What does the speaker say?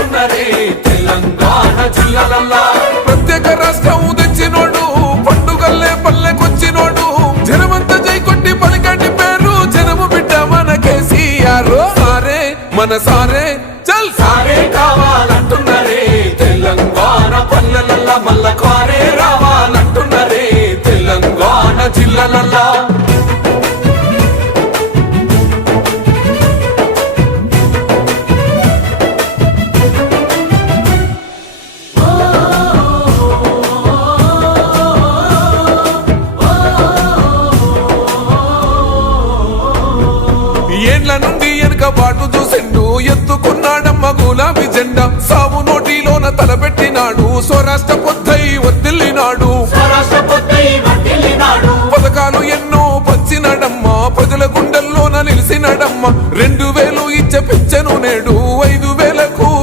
అంటున్నరే తెలంగాణ జిల్లాలల్లా. ప్రత్యేక రాష్ట్రం తెచ్చినోడు పండుగల్లే పల్లెకొచ్చినోడు జనమంతా జై కొట్టి పలికండి పేరు జనము బిడ్డ మన కేసీఆర్. సారే మన సారే చల్ సారే కావాలంటున్నరే తెలంగాణ పల్లెలల్లా మల్ల కారే రావాలంటున్నరే తెలంగాణ జిల్లాలల్లా. ఏండ్ల నుండి వెనుక బాటు చూసిండు ఎత్తుకున్నాడమ్మ గులాబీ జెండా. సావు నోటిలోన తలపెట్టినాడు స్వరాష్ట్ర పొద్దై వర్దిల్లినాడు. పథకాలు ఎన్నో పంచినాడమ్మ ప్రజల గుండెల్లోన నిలిచినాడమ్మ.